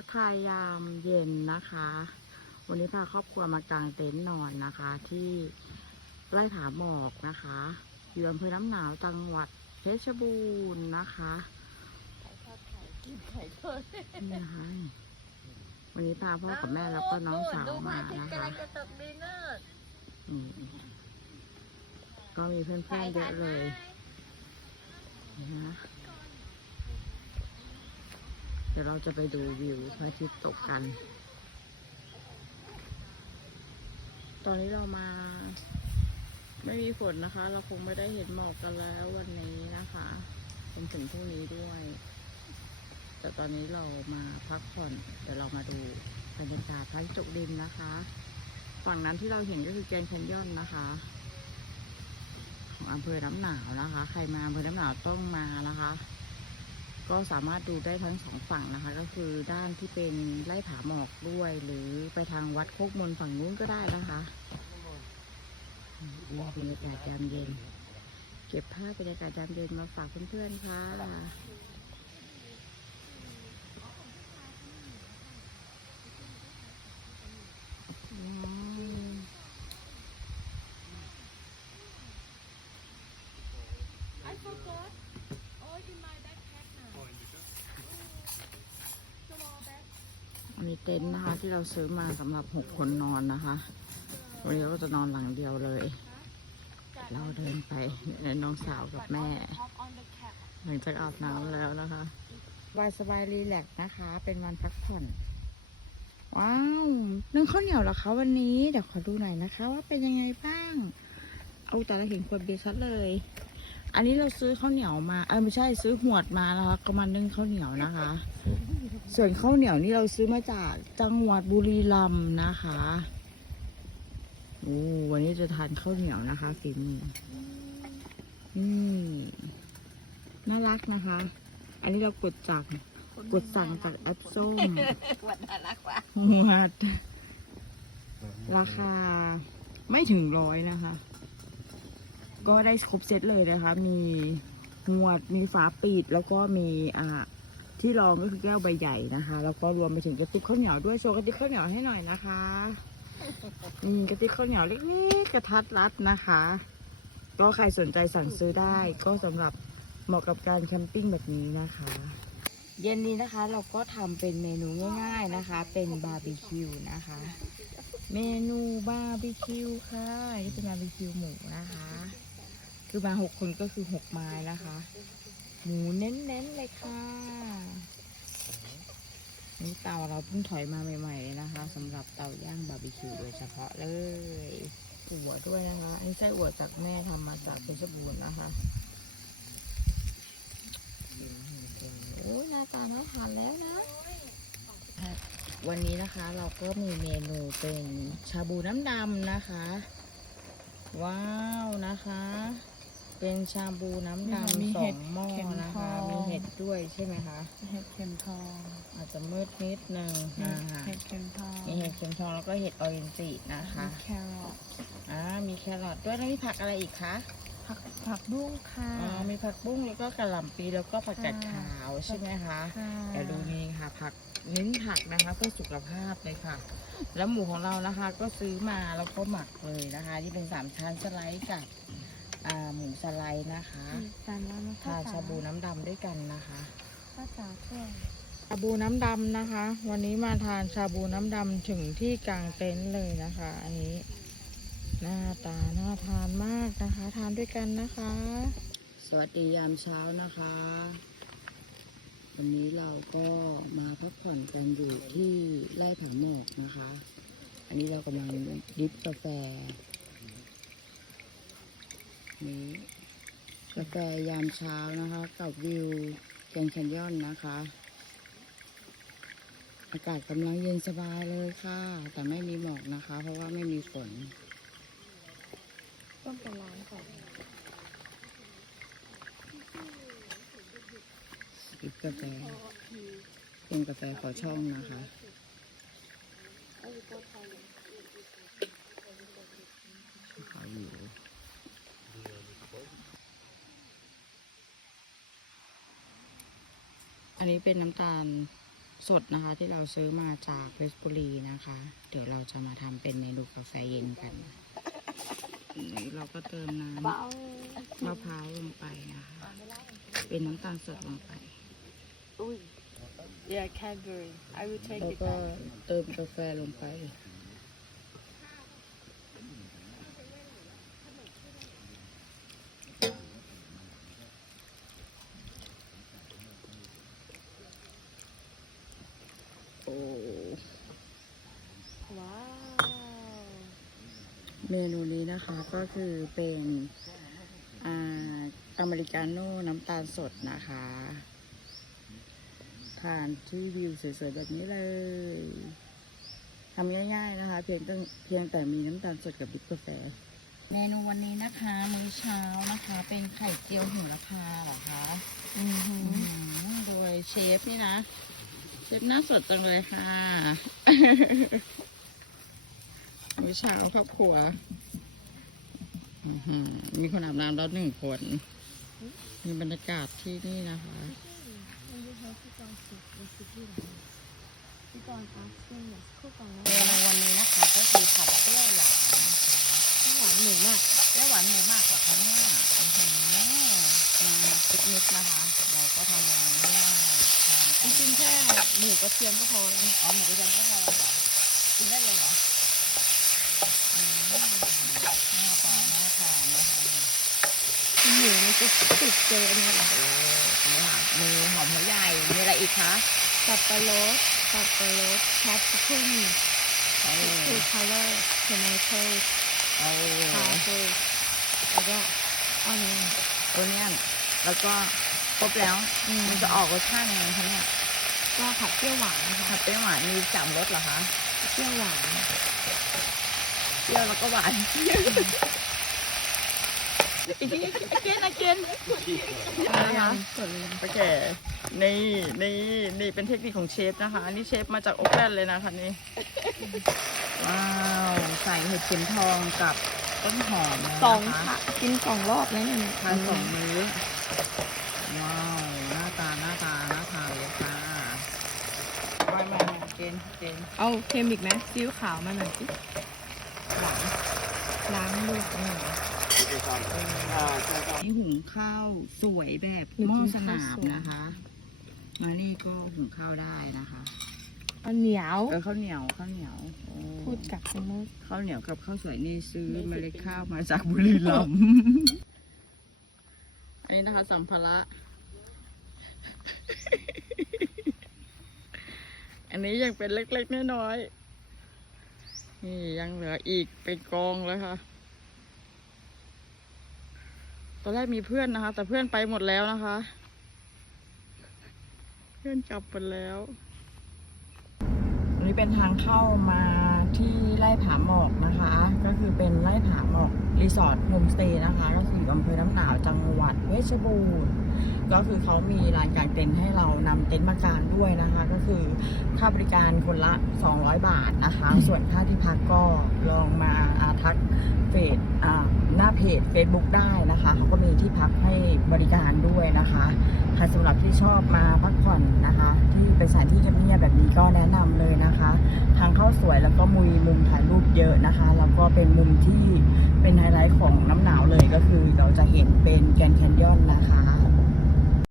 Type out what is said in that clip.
ทักทายยามเย็นนะคะ วันนี้พาครอบครัวมากางเต็นท์นอนนะคะ ที่ไร่ผาหมอกนะคะ อยู่อำเภอน้ำหนาวจังหวัดเพชรบูรณ์นะคะนี่นะคะวันนี้พาพ่อกับแม่แล้วก็น้องสาวมานะคะจะตกดินเนอร์อืมก็มีเพื่อนๆเยอะเลยนะเดี๋ยวเราจะไปดูวิวพระอาทิตย์ตกกัน ตอนนี้เรามา ไม่มีฝนนะคะ เราคงไม่ได้เห็นหมอกกันแล้ววันนี้นะคะเป็นถึงพรุ่งนี้ด้วย แต่ตอนนี้เรามาพักผ่อน เดี๋ยวเรามาดูบรรยากาศพระอาทิตย์ตกดินนะคะ ฝั่งนั้นที่เราเห็นก็คือแกนแคนยอนนะคะของอำเภอน้ำหนาวนะคะ ใครมาอำเภอน้ำหนาวต้องมานะคะ ก็สามารถดูได้ทั้งสองฝั่งนะคะ ก็คือด้านที่เป็นไร่ผาหมอกด้วย หรือไปทางวัดโคกมนฝั่งนู้นก็ได้นะคะนี่บรรยากาศยามเย็น เก็บภาพบรรยากาศยามเย็นมาฝากเพื่อนๆค่ะว้าว I forgot all มีเต็นท์นะคะ ที่เราซื้อมาสำหรับหกคนนอนนะคะ วันนี้เราจะนอนหลังเดียวเลย เราเดินไปน้องสาวกับแม่ หลังจากอาบน้ำแล้วนะคะสบายสบายรีแลกซ์นะคะ เป็นวันพักผ่อน ว้าวนึ่งข้าวเหนียวเหรอคะวันนี้ เดี๋ยวขอดูหน่อยนะคะ ว่าเป็นยังไงบ้าง เอาแต่ละเห็นขวดเบียร์ชัดเลย อันนี้เราซื้อข้าวเหนียวมาเออไม่ใช่ซื้อหวดมาแล้วก็มานึ่งข้าวเหนียวนะคะ ส่วนข้าวเหนียวนี่เราซื้อมาจากจังหวัดบุรีรัมย์นะคะโอ้วันนี้จะทานข้าวเหนียวนะคะฝีมืออืมน่ารักนะคะ อันนี้เรากดจากกดสั่งจากแอปส้มวันน่ารักว่ะหวดราคาไม่ถึงร้อยนะคะ ก็ได้ครบเซตเลยนะคะ มีหวด มีฝาปิด แล้วก็มีอ่าที่รองก็คือแก้วใบใหญ่นะคะ แล้วก็รวมไปถึงกระติกข้าวเหนียวด้วย โชว์กระติกข้าวเหนียวให้หน่อยนะคะนี่กระติกข้าวเหนียวเล็กๆกระทัดรัดนะคะ ก็ใครสนใจสั่งซื้อได้ ก็สำหรับเหมาะกับการแคมปิ้งแบบนี้นะคะ เย็นนี้นะคะเราก็ทำเป็นเมนูง่ายๆนะคะ เป็นบาร์บีคิวนะคะ เมนูบาร์บีคิวค่ะ นี่เป็นบาร์บีคิวหมูนะคะ คือมาหกคนก็คือหกไม้นะคะ หมูเน้นๆเลยค่ะ นี่เตาเราเพิ่งถอยมาใหม่ๆเลยนะคะสำหรับเตาย่างบาร์บีคิวโดยเฉพาะเลยอั่วด้วยนะคะอันนี้ไส้อั่วจากแม่ทำมาจากเพชรบูรณ์นะคะโอ้ยหน้าตาน่าทานแล้วนะวันนี้นะคะเราก็มีเมนูเป็นชาบูน้ำดำนะคะ ว้าวนะคะ เป็นชาบูน้ำมีดำสอเห็งดหม้อเข็มนะทคะองมีเห็ดด้วยใช่ไหมคะ เห็ดเข็มทอง อาจจะมืดนิดนึงนะคะเห็ดเข็มทอง มีเห็ดเข็มทองแล้วก็เห็ดออรินจินะคะมีแครอทอ่ามีแครอทด้วยแล้วมีผักอะไรอีกคะ ผักผักบุ้งค่ะอ๋อมีผักบุ้งแล้วก็กระหล่ำปีแล้วก็ผักกาดขาวใช่ไหมคะค่ะเดี๋ยวดูนี่ค่ะผักเน้นผักนะคะเพื่อสุขภาพเลยค่ะ แล้วหมูของเรานะคะ ก็ซื้อมาแล้วก็หมักเลยนะคะ ที่เป็นสามชั้นสไลด์กับอ่า หมูสไลด์นะคะจานแล้วนะทานชาบูน้ำดำด้วยกันนะคะข้าวจ๋าด้วยชาบูน้ำดำนะคะ วันนี้มาทานชาบูน้ำดำถึงที่กลางเต็นท์เลยนะคะ อันนี้หน้าตาน่าทานมากนะคะ ทานด้วยกันนะคะ สวัสดียามเช้านะคะ วันนี้เราก็มาพักผ่อนกันอยู่ที่ไร่ผาหมอกนะคะ อันนี้เรากำลังดริฟกาแฟ นี่กาแฟยามเช้านะคะ กับวิวแกรนด์แคนยอนนะคะ อากาศกำลังเย็นสบายเลยค่ะ แต่ไม่มีหมอกนะคะ เพราะว่าไม่มีฝนต้องเป็นร้านก่อนดริฟกาแฟเป็นกาแฟขอช่องนะคะขายอยู่ นนี้เป็นน้ำตาลสดนะคะ ที่เราซื้อมาจากเพชรบุรีนะคะ เดี๋ยวเราจะมาทำเป็นเมนูกาแฟเย็นกันอันนี้เราก็เติมน้ำมะพร้าวลงไปนะคะ เป็นน้ำตาลสดลงไป Ui. Yeah, Cadbury. I will take แล้ว it ก็ back. เติมกาแฟลงไป เมนูนี้นะคะก็คือเป็นอ่าอเมริกาโน่น้ำตาลสดนะคะทานที่วิวสวยๆแบบนี้เลยทำง่ายๆนะคะ เพียงแต่เพียงแต่มีน้ำตาลสดกับบิ๊กกาแฟ เมนูวันนี้นะคะ มื้อเช้านะคะ เป็นไข่เจียวหิมพานต์เหรอคะอือหืออืมโดยเชฟนี่นะ เชฟหน้าสดจังเลยค่ะ มื้อเช้าครอบครัวมีคนอาบน้ำแล้วหนึ่งคนมีบรรยากาศที่นี่นะคะ When you have to go to the city line, you go and ask them, yes, cook on เมนูวันนี้นะคะก็คือผัดเปรี้ยวหวานนะคะหวานหมูมากเปรี้ยวหวานหมูหมักเหรอคะเนี่ยอื้อหือมาปิกนิกนะคะ เราก็ทำอะไรง่ายๆทานจกันริงๆแค่หมูกระเทียมก็พออ๋อหมูกระเทียมก็พอกินได้เลยเหรอมหน้าตาน่าทานนะคะ หมูมันจะติดเจอเนี่ยเหรอโอ้นี่ค่ะมีหอมหัวใหญ่ มีอะไรอีกคะสับปะรดสับปะรดแคปซิคัมโอ้คือคัลเลอร์เทนาโตโอ้คาเฟ่แล้วก็อันนี้ตัวเนี้ยแล้วก็ครบแล้วอืมมันจะออกรสชาติยังไงคะเนี่ย ก็ผัดเปรี้ยวหวานนะคะผัดเปรี้ยวหวานมีสามรสเหรอคะ เปรี้ยวหวาน เปรี้ยวแล้วก็หวานอีกที เกนอเกนนะคะโอเค นี่นี่นี่เป็นเทคนิคของเชฟนะคะอันนี้เชฟมาจากโอ๊กแลนด์เลยนะคะนี่ ว้าว ใส่เห็ดเข็มทองกับต้นหอมสองค่ะ กินสองรอบแล้วเนี่ยทานสองมื้อ ว้าว หน้าตาหน้าตาหน้าทานเลยค่ะไม่ไม่ไม่เกณฑ์เกณฑ์เอาเค็มอีกไหมซีอิ๊วขาวมาหน่อยสิหวานล้างลูกตร งไหนนี่หุงข้าวสวยแบบหนูหม้อกินสข้าวนามสวยนะคะมานี่ก็หุงข้าวได้นะคะเอาเหนียวเออข้าวเหนียวข้าวเหนียวโอ้พูดกับคุณนุชข้าวเหนียวกับข้าวสวยนี่ซื้อเมล็ดข้าวมาจากบุรีรัมย์อันนี้นะคะสัมภาระอันนี้ยังเป็นเล็กๆน้อยๆนี่ยังเหลืออีกเป็นกองเลยค่ะต อนแรกมีเพื่อนนะคะ แต่เพื่อนไปหมดแล้วนะคะ เพื่อนกลับหมดแล้วนนี้เป็นทางเข้ามาที่ไร่ผาหมอกนะคะ ก็คือเป็นไร่ผาหมอกรีสอร์ทโฮมสเตย์นะคะ ก็คืออำเภอน้ำหนาวจังหวัดเพชบูรณ์ก็คือเขามีลานกางเต็นท์ให้เรานำเต็นท์มากางด้วยนะคะ ก็คือค่าบริการคนละ 200 บาทนะคะ ส่วนค่าที่พักก็ลองมาอาทักเฟซ หน้าเพจ Facebook ได้นะคะเขาก็มีที่พักให้บริการด้วยนะคะใครสำหรับที่ชอบมาพักผ่อนนะคะ ที่เป็นสถานที่เงียบๆแบบนี้ก็แนะนำเลยนะคะ ทางเข้าสวยแล้วก็มุยมุมถ่ายรูปเยอะนะคะแล้วก็เป็นมุมที่เป็นไฮไลท์ของน้ำหนาวเลยก็คือเราจะเห็นเป็นแกนแคนยอนนะคะ